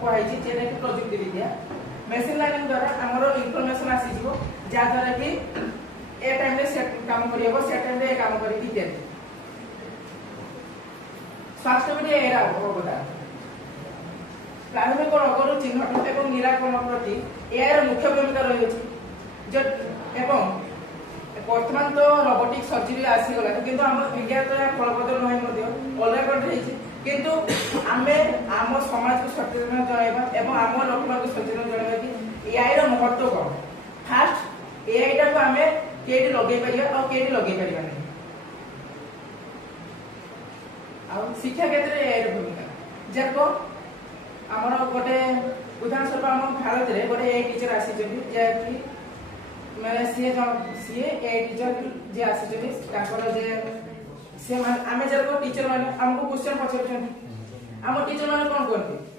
कहुई जेटा कि प्रजुक्ति विद्या machine learning द्वारा आमर इनफॉरमेशन आसी जीवो जा द्वारा कि ए टाइम रे से काम करियबो से टाइम रे काम करी इत्यादि स्वास्थ्य विद्या एरा अवदान प्राथमिक रोगर चिन्हट एवं निराकरण प्रति एआर मुख्य भूमिका रही एवं वर्तमान तो रोबोटिक सर्जरी आसीगला किंतु आम इंडिया तो फलप्रद नहे अलग कंट्री किंतु आमे आम समाज को सचेतन जणाइबा एवं आम लोक को सचेतन जणाइबा कि एआई रो महत्व कौन फास्ट एआई टा को आमे केडी लगे परिया और केडी लगे परिया नहीं आ शिक्षा क्षेत्र रे एआई रो भूमिका जको हमर गोटे उदाहरण स्वरूप आम भारत रे गोटे एआई टीचर आसी जति जे कि मैंने सी ए टीचर जे आसी जे से आमे जब टीचर माने हमको क्वेश्चन पचार आम टीचर माने कौन करते